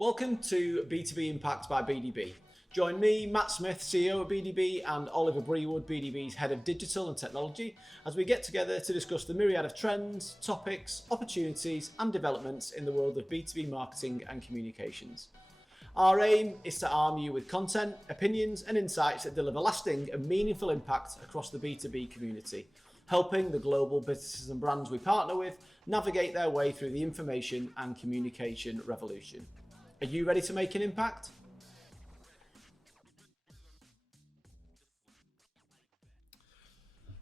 Welcome to B2B IMPACT by BDB. Join me, Matt Smith, CEO of BDB, and Oliver Brewood, BDB's Head of Digital and Technology, as we get together to discuss the myriad of trends, topics, opportunities, and developments in the world of B2B marketing and communications. Our aim is to arm you with content, opinions, and insights that deliver lasting and meaningful impact across the B2B community, helping the global businesses and brands we partner with navigate their way through the information and communication revolution. Are you ready to make an impact?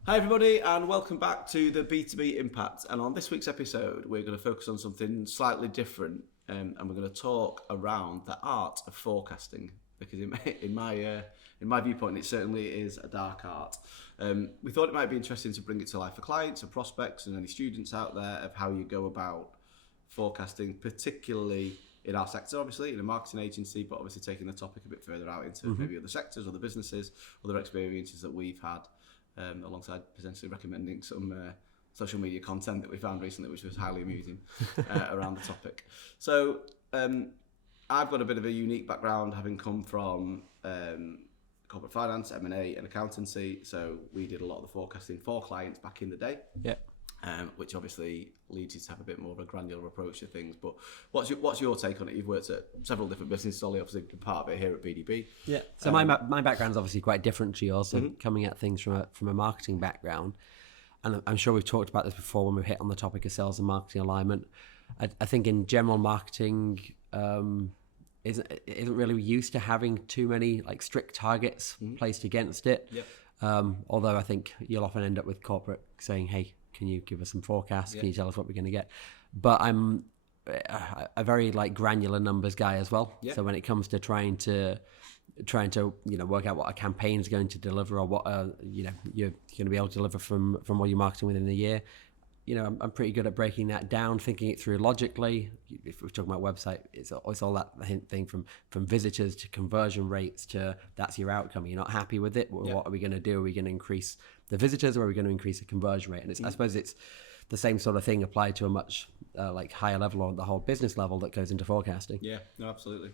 Hi everybody, and welcome back to the B2B Impact. And on this week's episode, we're going to focus on something slightly different, and we're going to talk around the art of forecasting. Because in my viewpoint, it certainly is a dark art. We thought it might be interesting to bring it to life for clients and prospects and any students out there of how you go about forecasting, particularly in our sector, obviously, in a marketing agency, but obviously taking the topic a bit further out into maybe other sectors, other businesses, other experiences that we've had, alongside potentially recommending some social media content that we found recently, which was highly amusing around the topic. So I've got a bit of a unique background, having come from corporate finance, M&A and accountancy. So we did a lot of the forecasting for clients back in the day. Yeah. Which obviously leads you to have a bit more of a granular approach to things. But what's your take on it? You've worked at several different businesses, Oli, obviously been part of it here at BDB. Yeah. So my background is obviously quite different to yours, so coming at things from a marketing background. And I'm sure we've talked about this before when we hit on the topic of sales and marketing alignment. I think in general marketing isn't really used to having too many like strict targets placed against it. Yep. Although I think you'll often end up with corporate saying, hey, can you give us some forecasts? Can you tell us what we're going to get? But I'm a very like granular numbers guy as well. Yep. So when it comes to trying to work out what a campaign is going to deliver or what you're going to be able to deliver from all your marketing within the year, I'm pretty good at breaking that down, thinking it through logically. If we're talking about website, it's all that thing from visitors to conversion rates to that's your outcome. You're not happy with it. Well, what are we going to do? Are we going to increase the visitors or are we going to increase the conversion rate? And I suppose it's the same sort of thing applied to a much like higher level or the whole business level that goes into forecasting. Yeah, no, absolutely.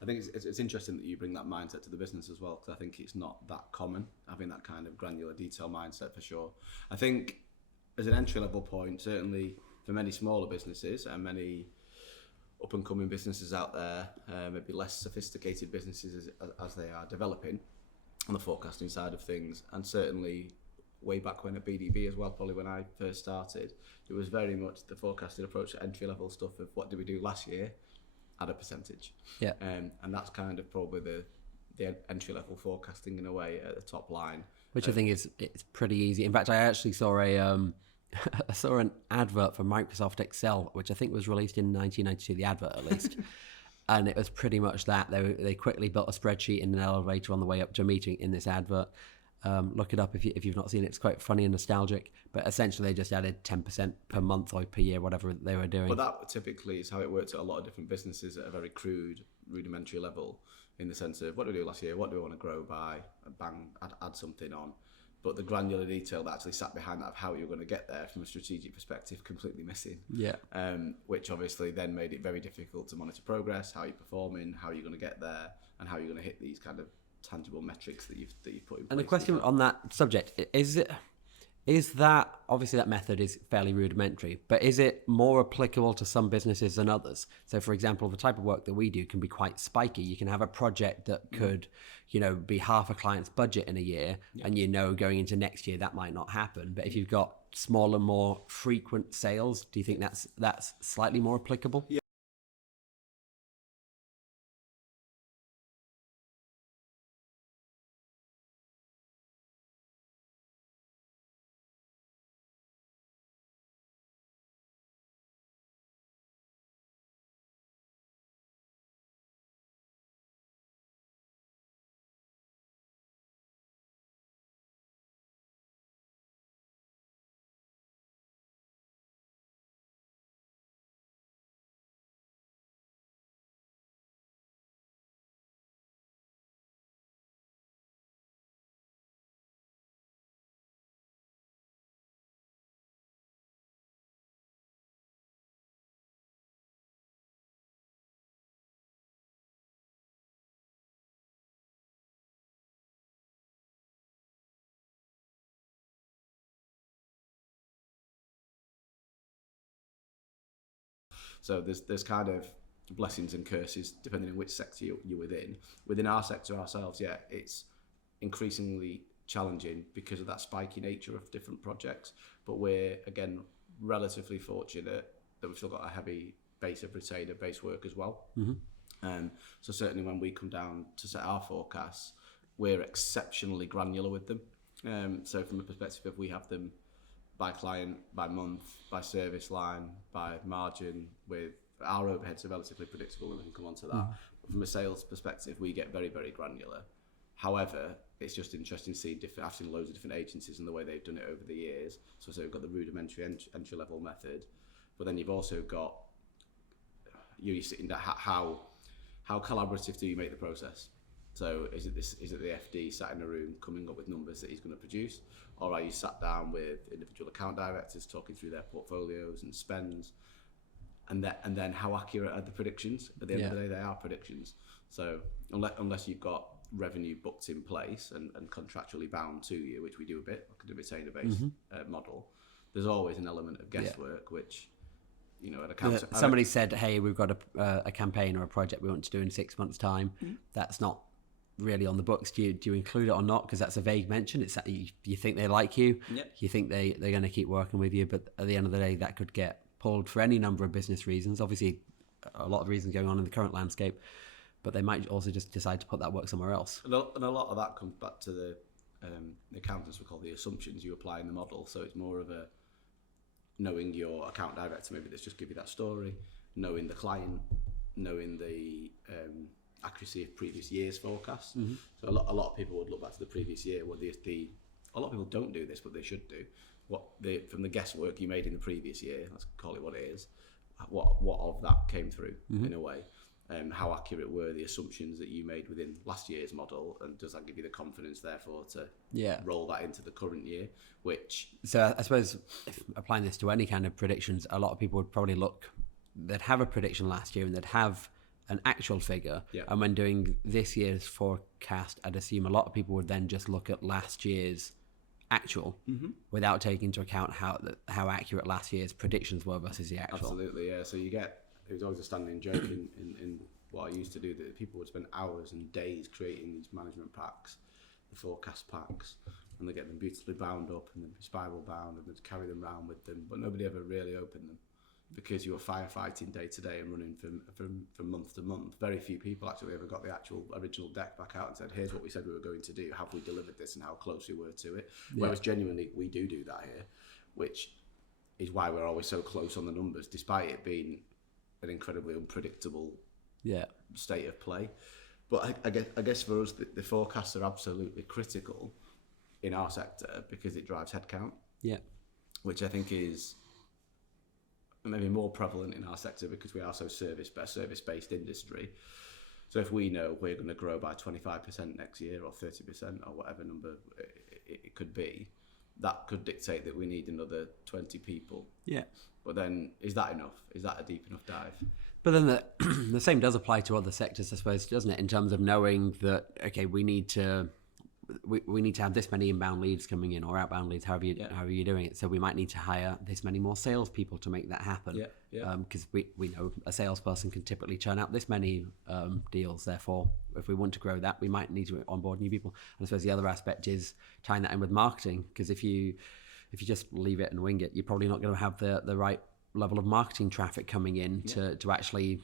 I think it's interesting that you bring that mindset to the business as well, because I think it's not that common having that kind of granular detail mindset for sure. I think as an entry-level point, certainly for many smaller businesses and many up-and-coming businesses out there, maybe less sophisticated businesses as they are developing on the forecasting side of things, and certainly way back when at BDB as well, probably when I first started, it was very much the forecasting approach to entry-level stuff of what did we do last year at a percentage. Yeah. And that's kind of probably the entry-level forecasting in a way at the top line. Which I think it's pretty easy. In fact, I actually saw I saw an advert for Microsoft Excel, which I think was released in 1992, the advert at least. And it was pretty much that. They quickly built a spreadsheet in an elevator on the way up to a meeting in this advert. Look it up if you've not seen it. It's quite funny and nostalgic. But essentially, they just added 10% per month or per year, whatever they were doing. But that typically is how it works at a lot of different businesses at a very crude, rudimentary level, in the sense of what did we do last year? What do we want to grow by? Bang, add something on. But the granular detail that actually sat behind that of how you're going to get there from a strategic perspective, completely missing. Yeah. Which obviously then made it very difficult to monitor progress, how you're performing, how you're going to get there, and how you're going to hit these kind of tangible metrics that you've put in place. And the question on that subject is that obviously that method is fairly rudimentary, but is it more applicable to some businesses than others? So for example, the type of work that we do can be quite spiky. You can have a project that could, be half a client's budget in a year, and going into next year that might not happen. But if you've got smaller, more frequent sales, do you think that's slightly more applicable? Yeah. So there's kind of blessings and curses depending on which sector you're within. Within our sector ourselves, yeah, it's increasingly challenging because of that spiky nature of different projects. But we're, again, relatively fortunate that we've still got a heavy base of retainer-based work as well. So certainly when we come down to set our forecasts, we're exceptionally granular with them. So from a perspective of we have them by client, by month, by service line, by margin, with our overheads are relatively predictable, and we can come on to that. But from a sales perspective, we get very, very granular. However, it's just interesting to see I've seen loads of different agencies and the way they've done it over the years. So we've got the rudimentary entry level method, but then you've also got you're sitting down, how collaborative do you make the process? So is it the FD sat in a room coming up with numbers that he's going to produce, or are you sat down with individual account directors talking through their portfolios and spends, and then how accurate are the predictions? At the end of the day, they are predictions. So unless you've got revenue booked in place and contractually bound to you, which we do a bit, like a retainer-based model, there's always an element of guesswork, which, you know, at accounts. Somebody said, "Hey, we've got a campaign or a project we want to do in 6 months' time." That's not really on the books. Do you include it or not? Because that's a vague mention. It's that you think they like you, you think they're going to keep working with you, but at the end of the day, that could get pulled for any number of business reasons. Obviously, a lot of reasons going on in the current landscape, but they might also just decide to put that work somewhere else. And a lot of that comes back to the accountants, we call the assumptions you apply in the model. So it's more of a knowing your account director, maybe that's just give you that story, knowing the client, knowing the accuracy of previous year's forecasts. So a lot of people would look back to the previous year. A lot of people don't do this, but they should do. From the guesswork you made in the previous year, let's call it what it is, what of that came through in a way. How accurate were the assumptions that you made within last year's model, and does that give you the confidence, therefore, to roll that into the current year? So I suppose if applying this to any kind of predictions, a lot of people would probably they'd have a prediction last year and they'd have an actual figure. And when doing this year's forecast, I'd assume a lot of people would then just look at last year's actual without taking into account how accurate last year's predictions were versus the actual. Absolutely, yeah. So it was always a standing joke in what I used to do, that people would spend hours and days creating these management packs, the forecast packs, and they get them beautifully bound up and then spiral bound, and they'd carry them around with them, but nobody ever really opened them because you were firefighting day to day and running from month to month. Very few people actually ever got the actual original deck back out and said, here's what we said we were going to do, have we delivered this, and how close we were to it. Whereas genuinely we do that here, which is why we're always so close on the numbers, despite it being an incredibly unpredictable state of play. But I guess for us, the forecasts are absolutely critical in our sector because it drives headcount, which I think is maybe more prevalent in our sector because we are so service-based industry. So if we know we're going to grow by 25% next year, or 30%, or whatever number it could be, that could dictate that we need another 20 people. But then, is that enough? Is that a deep enough dive? But then the same does apply to other sectors, I suppose, doesn't it? In terms of knowing that, okay, we need to have this many inbound leads coming in, or outbound leads, however you're doing it. So we might need to hire this many more salespeople to make that happen. Because we know a salesperson can typically churn out this many deals. Therefore, if we want to grow that, we might need to onboard new people. And I suppose the other aspect is tying that in with marketing, because if you just leave it and wing it, you're probably not going to have the right level of marketing traffic coming in to actually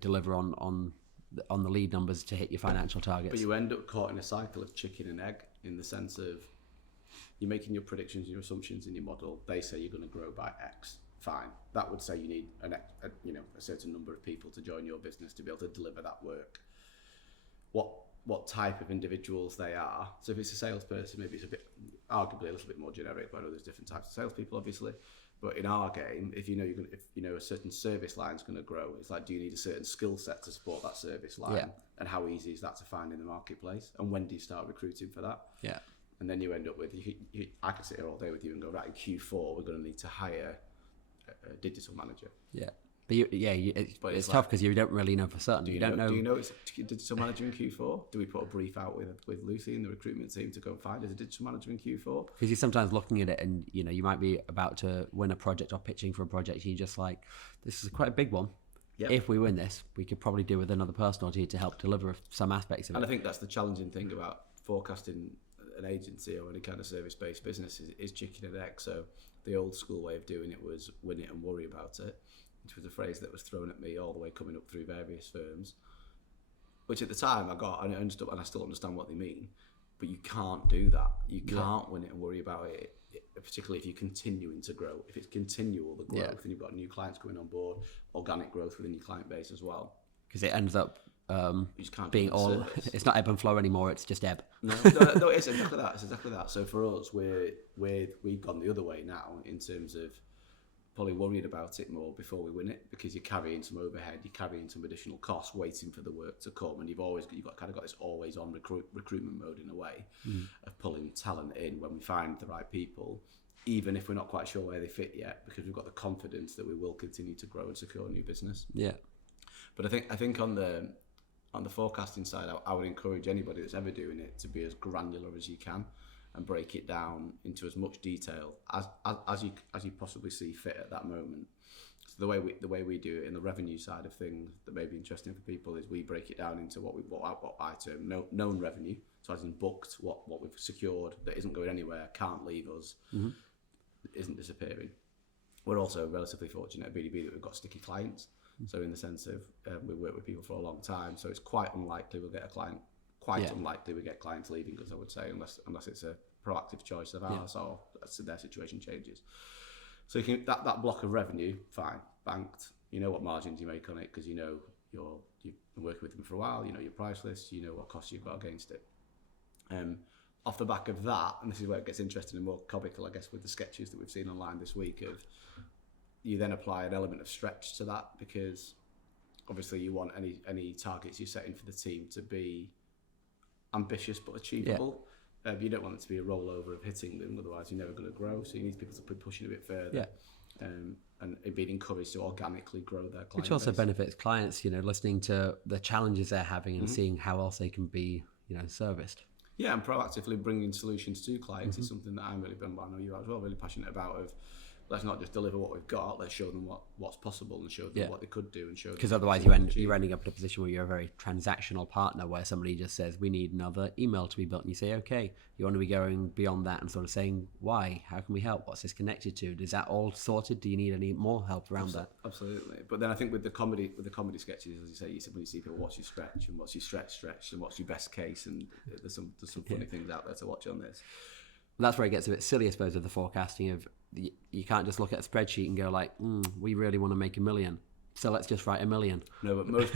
deliver on the lead numbers to hit your financial targets. But you end up caught in a cycle of chicken and egg, in the sense of you're making your predictions and your assumptions in your model. They say you're going to grow by X. Fine. That would say you need a certain number of people to join your business to be able to deliver that work. What type of individuals they are. So if it's a salesperson, maybe it's arguably a little bit more generic, but I know there's different types of salespeople, obviously. But in our game, if you know a certain service line is going to grow, it's like, do you need a certain skill set to support that service line? And how easy is that to find in the marketplace? And when do you start recruiting for that? And then you end up with, I could sit here all day with you and go, right, in Q4, we're going to need to hire a digital manager. But it's tough because you don't really know for certain. Do you know it's a digital manager in Q4? Do we put a brief out with Lucy and the recruitment team to go and find us a digital manager in Q4? Because you're sometimes looking at it and you might be about to win a project or pitching for a project and you're just like, this is quite a big one. Yep. If we win this, we could probably do with another person or two to help deliver some aspects of it. And I think that's the challenging thing about forecasting an agency or any kind of service-based business is chicken and egg. So the old school way of doing it was win it and worry about it, which was a phrase that was thrown at me all the way coming up through various firms, which at the time I got, and I understood, and I still understand what they mean, but you can't do that. You can't win it and worry about it, particularly if you're continuing to grow. If it's continual, the growth, and you've got new clients coming on board, organic growth within your client base as well. Because it ends up you just can't being all, it's not ebb and flow anymore, it's just ebb. No, it's exactly that. It's exactly that. So for us, we've gone the other way now in terms of probably worried about it more before we win it, because you're carrying some overhead, you're carrying some additional costs, waiting for the kind of got this always on recruitment mode in a way of pulling talent in when we find the right people, even if we're not quite sure where they fit yet, because we've got the confidence that we will continue to grow and secure new business. Yeah. But I think on the forecasting side, I would encourage anybody that's ever doing it to be as granular as you can and break it down into as much detail as you possibly see fit at that moment. So the way we do it in the revenue side of things that may be interesting for people is we break it down into what I term known revenue. So as in booked, what we've secured that isn't going anywhere, can't leave us, isn't disappearing. We're also relatively fortunate at B2B that we've got sticky clients. So in the sense of we work with people for a long time, so it's quite unlikely we'll get a client. Unlikely we get clients leaving us, I would say, unless it's a proactive choice of ours or their situation changes. So you can that block of revenue, fine, banked. You know what margins you make on it because you know you've been working with them for a while. You know your price list. You know what costs you've got against it. Off the back of that, and this is where it gets interesting and more comical, I guess, with the sketches that we've seen online this week of. You then apply an element of stretch to that because obviously you want any targets you're setting for the team to be ambitious but achievable. You don't want it to be a rollover of hitting them, otherwise you're never going to grow. So you need people to be pushing a bit further and being encouraged to organically grow their client Which also base. benefits clients, listening to the challenges they're having and seeing how else they can be, serviced. Yeah, and proactively bringing solutions to clients is something that I'm really, I know you are as well, really passionate about of let's not just deliver what we've got, let's show them what's possible and show them what they could do and show them. Because otherwise you're ending up in a position where you're a very transactional partner where somebody just says, we need another email to be built. And you say, okay, you want to be going beyond that and sort of saying, why? How can we help? What's this connected to? Is that all sorted? Do you need any more help around that? Absolutely. But then I think with the comedy sketches, as you say, when you see people, what's your stretch and what's your stretch and what's your best case, and there's some funny things out there to watch on this. That's where it gets a bit silly, I suppose, with the forecasting of you can't just look at a spreadsheet and go like, we really want to make 1 million, so let's just write 1 million. No, but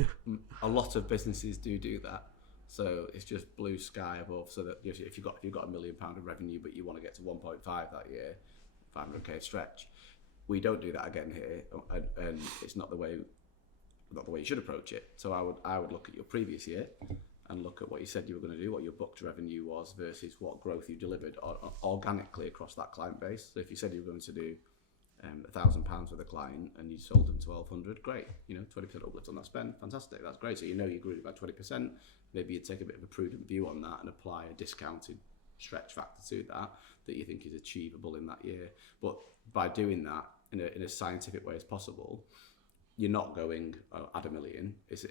a lot of businesses do that. So it's just blue sky above. So that if you've got £1 million of revenue, but you want to get to 1.5 that year, 500k stretch. We don't do that again here, and it's not the way you should approach it. So I would look at your previous year and look at what you said you were going to do, what your booked revenue was versus what growth you delivered organically across that client base. So if you said you were going to do £1,000 with a client and you sold them 1,200, great. 20% uplift on that spend, fantastic. That's great. So you grew it by 20%. Maybe you'd take a bit of a prudent view on that and apply a discounted stretch factor to that you think is achievable in that year. But by doing that in a scientific way as possible, you're not going add 1 million. It's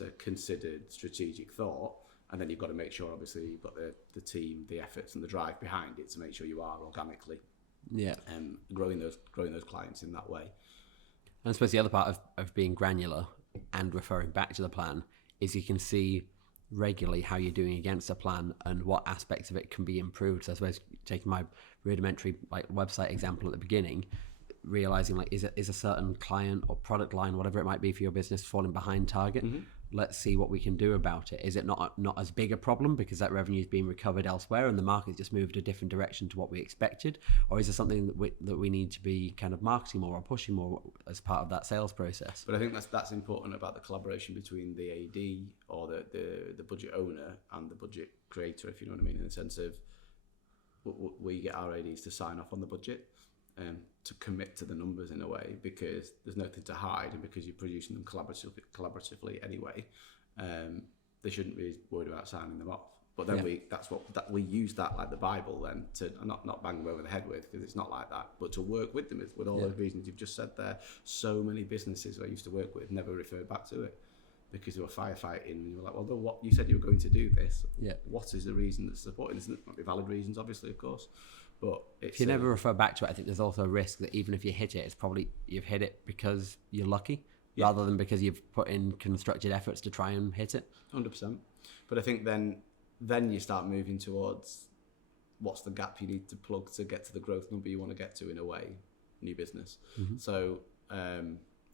a considered strategic thought, and then you've got to make sure, obviously, you've got the team, the efforts, and the drive behind it to make sure you are organically, growing those clients in that way. And I suppose the other part of being granular and referring back to the plan is you can see regularly how you're doing against a plan and what aspects of it can be improved. So I suppose taking my rudimentary website example at the beginning, realizing is a certain client or product line, whatever it might be for your business, falling behind target. Let's see what we can do about it. Is it not as big a problem because that revenue is being recovered elsewhere and the market just moved a different direction to what we expected, or is there something that we need to be kind of marketing more or pushing more as part of that sales process? But I think that's important about the collaboration between the AD or the budget owner and the budget creator, if you know what I mean, in the sense of we get our ADs to sign off on the budget. To commit to the numbers in a way, because there's nothing to hide, and because you're producing them collaboratively anyway, they shouldn't be worried about signing them off. But then we use that like the Bible then to not bang them over the head with, because it's not like that, but to work with them with all those reasons you've just said there. So many businesses I used to work with never referred back to it because they were firefighting, and you were like, well, what you said you were going to do this. Yeah. What is the reason that's supporting this? Not be valid reasons, obviously, of course. But if you never refer back to it, I think there's also a risk that even if you hit it, it's probably you've hit it because you're lucky, rather than because you've put in constructed efforts to try and hit it. 100%. But I think then you start moving towards what's the gap you need to plug to get to the growth number you want to get to, in a way, new business. So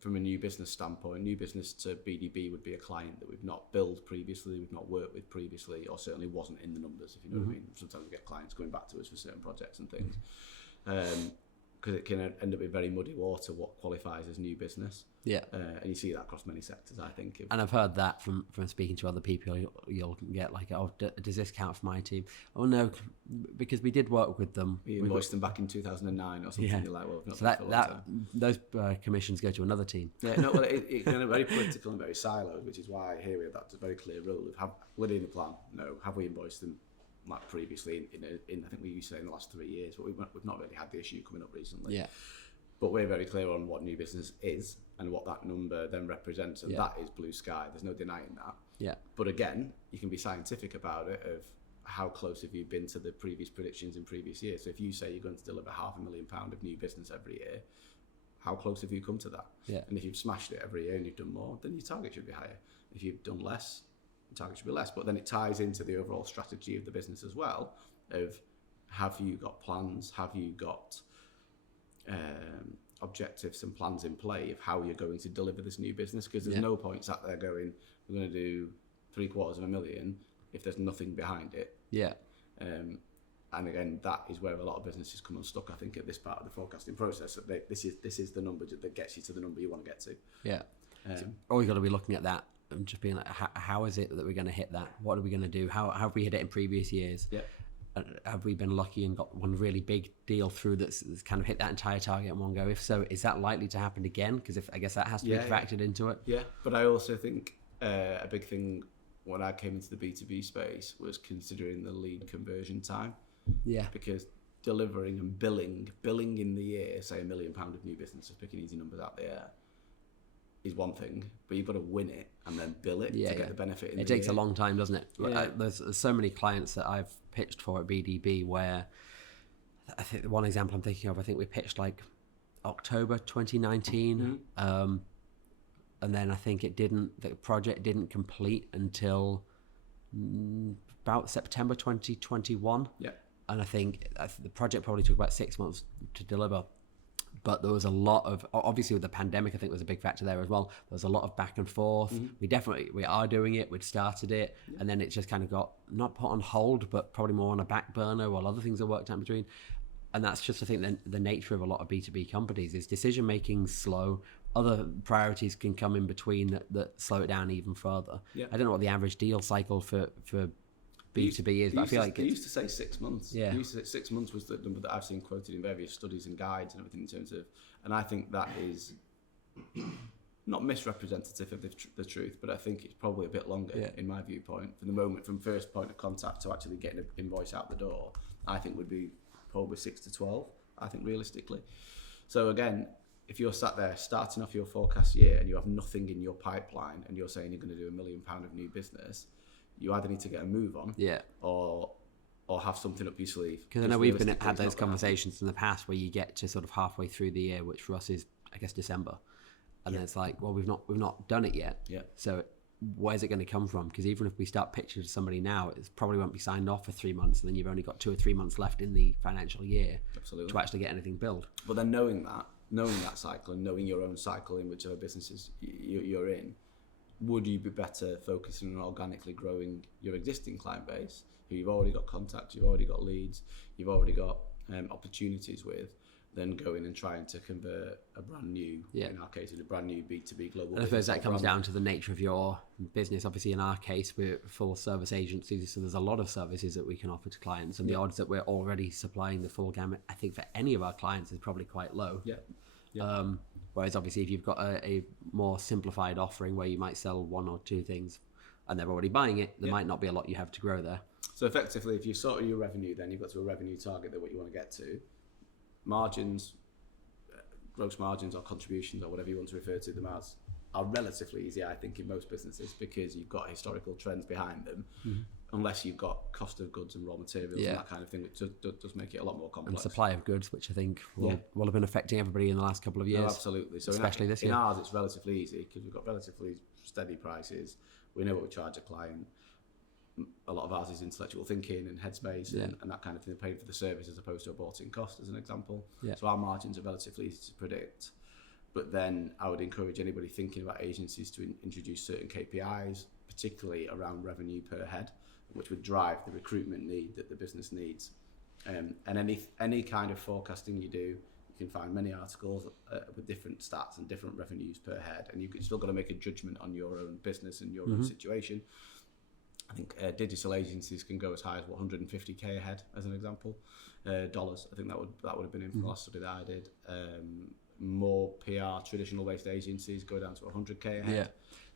from a new business standpoint, new business to BDB would be a client that we've not billed previously, we've not worked with previously, or certainly wasn't in the numbers, if you know what I mean. Sometimes we get clients coming back to us for certain projects and things, because it can end up in very muddy water what qualifies as new business. Yeah. And you see that across many sectors, I think. And I've heard that from speaking to other people. You'll get like, oh, does this count for my team? Oh, no, because we did work with them. We invoiced them back in 2009 or something. Yeah. You're like, well, not so those commissions go to another team. Yeah, no, well, it's very political and very siloed, which is why here we have that very clear rule of within the plan. No, have we invoiced them like previously in I think we used to say in the last 3 years, but we've not really had the issue coming up recently. Yeah. But we're very clear on what new business is and what that number then represents, and that is blue sky. There's no denying that. Yeah. But again, you can be scientific about it of how close have you been to the previous predictions in previous years. So if you say you're going to deliver £500,000 of new business every year, how close have you come to that? Yeah. And if you've smashed it every year and you've done more, then your target should be higher. If you've done less, your target should be less. But then it ties into the overall strategy of the business as well, of have you got plans, have you got objectives and plans in play of how you're going to deliver this new business, because there's no point sat there going, we're going to do $750,000 if there's nothing behind it. Yeah. And again, that is where a lot of businesses come unstuck, I think, at this part of the forecasting process. That this is the number that gets you to the number you want to get to. Yeah. Or you've got to be looking at that and just being like, how is it that we're going to hit that? What are we going to do? How have we hit it in previous years? Yeah. Have we been lucky and got one really big deal through that's kind of hit that entire target in one go? If so, is that likely to happen again? Because I guess that has to be factored into it. Yeah, but I also think a big thing when I came into the B2B space was considering the lead conversion time. Yeah. Because delivering and billing in the year, say £1 million of new business, just picking easy numbers out there, is one thing, but you've got to win it and then bill it to get the benefit in the year. It takes a long time, doesn't it? Yeah. There's so many clients that I've pitched for at BDB where I think one example I'm thinking of, I think we pitched like October 2019, and then I think the project didn't complete until about September 2021. Yeah. And I think the project probably took about 6 months to deliver. But there was a lot of, obviously with the pandemic, I think was a big factor there as well. There was a lot of back and forth. We are doing it. We'd started it. Yeah. And then it just kind of got not put on hold, but probably more on a back burner while other things are worked out in between. And that's just, I think, the nature of a lot of B2B companies is decision-making slow. Other priorities can come in between that slow it down even further. Yeah. I don't know what the average deal cycle for B2B is, but I feel like they used to say 6 months. Yeah. They used to say 6 months was the number that I've seen quoted in various studies and guides and everything in terms of, and I think that is not misrepresentative of the truth, but I think it's probably a bit longer in my viewpoint. From first point of contact to actually getting an invoice out the door, I think would be probably 6 to 12, I think realistically. So again, if you're sat there starting off your forecast year and you have nothing in your pipeline and you're saying you're going to do £1 million of new business, you either need to get a move on, or have something up your sleeve. Because I know we've had those conversations in the past where you get to sort of halfway through the year, which for us is, I guess, December, and then it's like, well, we've not done it yet. Yeah. So where's it going to come from? Because even if we start pitching to somebody now, it probably won't be signed off for 3 months, and then you've only got 2 or 3 months left in the financial year to actually get anything billed. But then knowing that cycle and knowing your own cycle in whichever businesses you're in, would you be better focusing on organically growing your existing client base, who you've already got contacts, you've already got leads, you've already got opportunities with, than going and trying to convert a brand new, in our case, a brand new B2B global. And I suppose that comes down to the nature of your business. Obviously, in our case, we're full service agencies, so there's a lot of services that we can offer to clients, and the odds that we're already supplying the full gamut, I think, for any of our clients is probably quite low. Yeah. Whereas obviously if you've got a more simplified offering where you might sell 1 or 2 things, and they're already buying it, there might not be a lot you have to grow there. So effectively, if you sort of your revenue, then you've got to a revenue target that what you want to get to. Margins, gross margins or contributions or whatever you want to refer to them as, are relatively easy, I think, in most businesses because you've got historical trends behind them. Unless you've got cost of goods and raw materials and that kind of thing, which does make it a lot more complex. And supply of goods, which I think will have been affecting everybody in the last couple of years. No, absolutely. So especially this year. In ours, it's relatively easy because we've got relatively steady prices. We know what we charge a client. A lot of ours is intellectual thinking and headspace and that kind of thing. They're paid for the service as opposed to a bought-in cost, as an example. So our margins are relatively easy to predict. But then I would encourage anybody thinking about agencies to introduce certain KPIs, particularly around revenue per head, which would drive the recruitment need that the business needs. And any kind of forecasting you do, you can find many articles with different stats and different revenues per head, and you've still got to make a judgment on your own business and your own situation. I think digital agencies can go as high as 150k a head, as an example, dollars. I think that would have been in the last study that I did. More PR traditional based agencies go down to 100k a head. Yeah.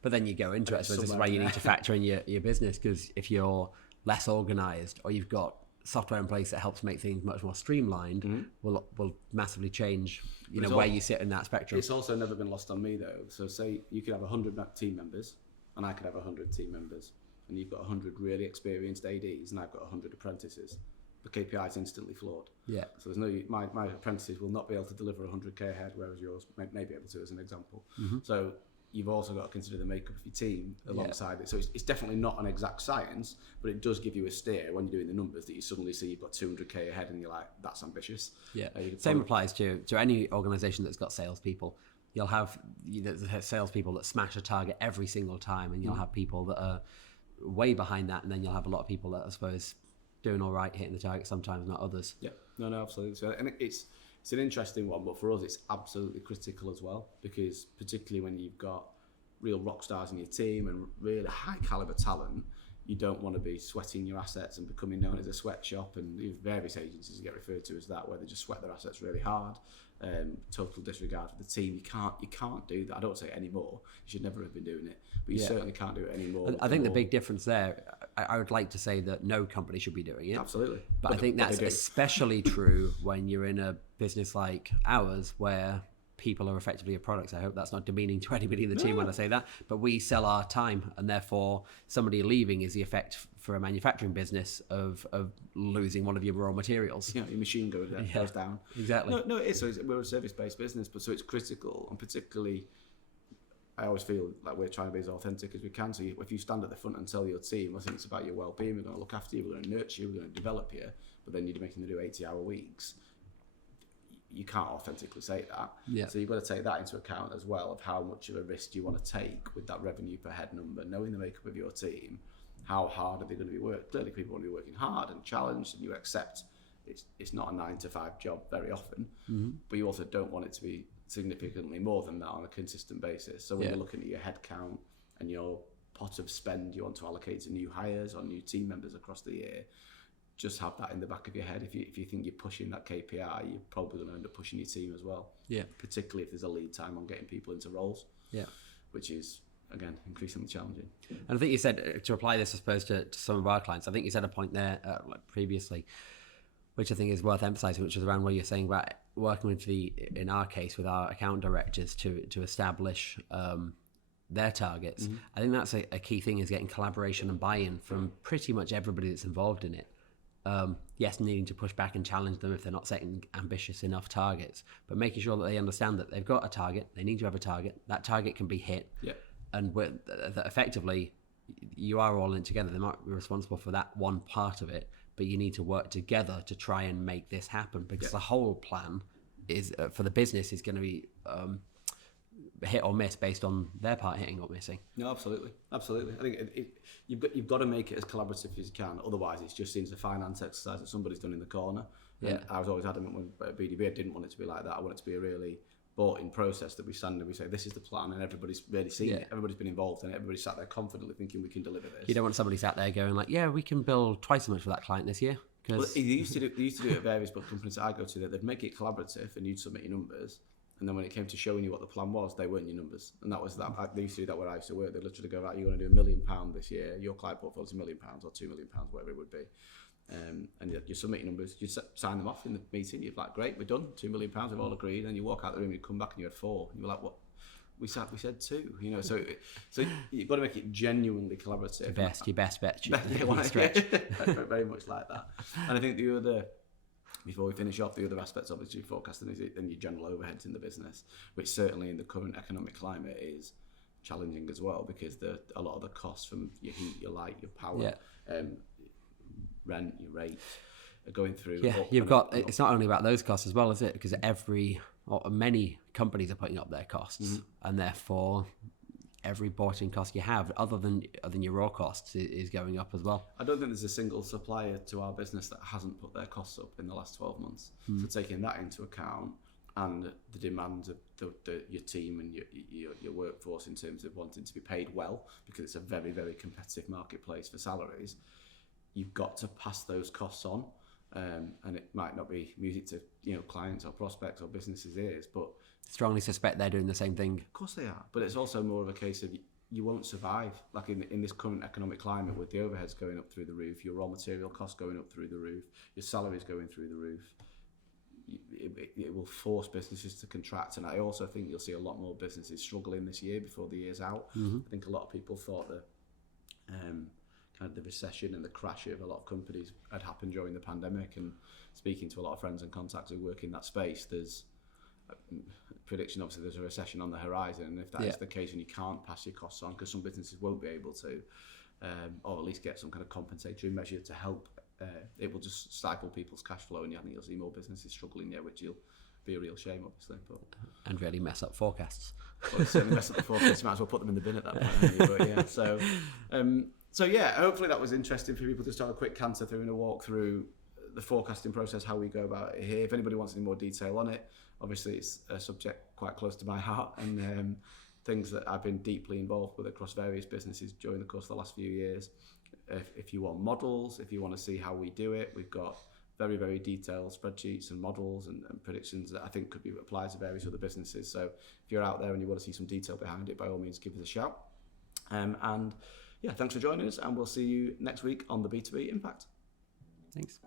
But then you go into it, so this is why you need to factor in your business, because if you're less organized or you've got software in place that helps make things much more streamlined, will massively change where you sit in that spectrum. It's also never been lost on me though. So say you could have 100 team members and I could have 100 team members, and you've got 100 really experienced ADs and I've got 100 apprentices. The KPI is instantly flawed. Yeah. So there's my apprentices will not be able to deliver 100k a head, whereas yours may be able to, as an example. So you've also got to consider the makeup of your team alongside it. So it's definitely not an exact science, but it does give you a steer when you're doing the numbers that you suddenly see you've got 200k ahead and you're like, that's ambitious. Yeah. Same applies to any organisation that's got salespeople. You'll have salespeople that smash a target every single time, and you'll have people that are way behind that, and then you'll have a lot of people that I suppose doing all right, hitting the target sometimes, not others. Yeah, no, absolutely. So, and it's an interesting one, but for us, it's absolutely critical as well, because particularly when you've got real rock stars in your team and really high caliber talent, you don't want to be sweating your assets and becoming known as a sweatshop. And various agencies get referred to as that, where they just sweat their assets really hard. Total disregard for the team. You can't do that. I don't say it anymore. You should never have been doing it, but you certainly can't do it anymore. I think the big difference there, I would like to say that no company should be doing it. Absolutely. But I think that's especially true when you're in a business like ours, where people are effectively a product. I hope that's not demeaning to anybody in the team when I say that, but we sell our time, and therefore somebody leaving is the effect for a manufacturing business of losing one of your raw materials. Your machine goes down. Exactly. No, it is. So we're a service-based business, but so it's critical, and particularly, I always feel like we're trying to be as authentic as we can. So if you stand at the front and tell your team, I think it's about your well-being, we're going to look after you, we're going to nurture you, we're going to develop you, but then you're making them do 80-hour weeks, you can't authentically say that. Yeah. So you've got to take that into account as well, of how much of a risk you want to take with that revenue per head number, knowing the makeup of your team, how hard are they going to be working. Clearly people want to be working hard and challenged, and you accept it's not a 9-to-5 job very often, but you also don't want it to be significantly more than that on a consistent basis. So when you're looking at your head count and your pot of spend you want to allocate to new hires or new team members across the year, just have that in the back of your head. If you think you're pushing that KPI, you're probably going to end up pushing your team as well. Yeah. Particularly if there's a lead time on getting people into roles. Yeah. Which is, again, increasingly challenging. And I think you said, to apply this, I suppose, to some of our clients, I think you said a point there previously, which I think is worth emphasising, which is around what you're saying about working with in our case, with our account directors to establish their targets. I think that's a key thing, is getting collaboration and buy-in from pretty much everybody that's involved in it. Yes, needing to push back and challenge them if they're not setting ambitious enough targets, but making sure that they understand that they've got a target, they need to have a target, that target can be hit, and that effectively you are all in together. They might be responsible for that one part of it, but you need to work together to try and make this happen, because the whole plan is for the business is going to be hit or miss based on their part hitting or missing. No, absolutely. I think you've got to make it as collaborative as you can. Otherwise, it's just seems a finance exercise that somebody's done in the corner. And I was always adamant when at B2B, I didn't want it to be like that. I want it to be a really bought-in process that we stand and we say, this is the plan, and everybody's really seen it. Everybody's been involved, and everybody's sat there confidently thinking we can deliver this. You don't want somebody sat there going like, yeah, we can bill twice as much for that client this year. Well, they used to do it at various companies that I go to, that they'd make it collaborative and you'd submit your numbers, And then when it came to showing you what the plan was, they weren't your numbers. And that was that. They used to do that where I used to work. They literally go, right, you're going to do £1 million this year. Your client portfolio is £1 million or £2 million, whatever it would be. And you submit your numbers, you sign them off in the meeting. You're like, great, we're done. £2 million, we've all agreed. And you walk out the room, you come back and you had 4. And you're like, what? We said 2. You know, so you've got to make it genuinely collaborative. Your best bet. Stretch. Very much like that. And I think the other, before we finish off, the other aspects obviously forecasting is your general overheads in the business, which certainly in the current economic climate is challenging as well, because a lot of the costs from your heat, your light, your power, rent, your rate are going through. Yeah, it's not only about those costs as well, is it? Because many companies are putting up their costs, and therefore every bought-in cost you have, other than your raw costs, is going up as well. I don't think there's a single supplier to our business that hasn't put their costs up in the last 12 months. So taking that into account, and the demands of your team and your workforce in terms of wanting to be paid well, because it's a very, very competitive marketplace for salaries, you've got to pass those costs on. And it might not be music to clients or prospects or businesses' ears, but strongly suspect they're doing the same thing. Of course they are, but it's also more of a case of you won't survive. Like in this current economic climate, with the overheads going up through the roof, your raw material costs going up through the roof, your salaries going through the roof, it will force businesses to contract. And I also think you'll see a lot more businesses struggling this year before the year's out. I think a lot of people thought that kind of the recession and the crash of a lot of companies had happened during the pandemic. And speaking to a lot of friends and contacts who work in that space, there's a prediction, obviously there's a recession on the horizon, and if that is the case and you can't pass your costs on, because some businesses won't be able to, or at least get some kind of compensatory measure to help, it will just stifle people's cash flow, and I think you'll see more businesses struggling, which will be a real shame, obviously. And really mess up forecasts. Well, certainly mess up the forecasts. You might as well put them in the bin at that point. But yeah, so yeah, hopefully that was interesting for people, just to have a quick canter through and a walk through the forecasting process, how we go about it here. If anybody wants any more detail on it, obviously it's a subject quite close to my heart, and things that I've been deeply involved with across various businesses during the course of the last few years. If you want models, if you want to see how we do it, we've got very, very detailed spreadsheets and models and predictions that I think could be applied to various other businesses. So if you're out there and you want to see some detail behind it, by all means give us a shout. And yeah, thanks for joining us, and we'll see you next week on the B2B Impact. Thanks.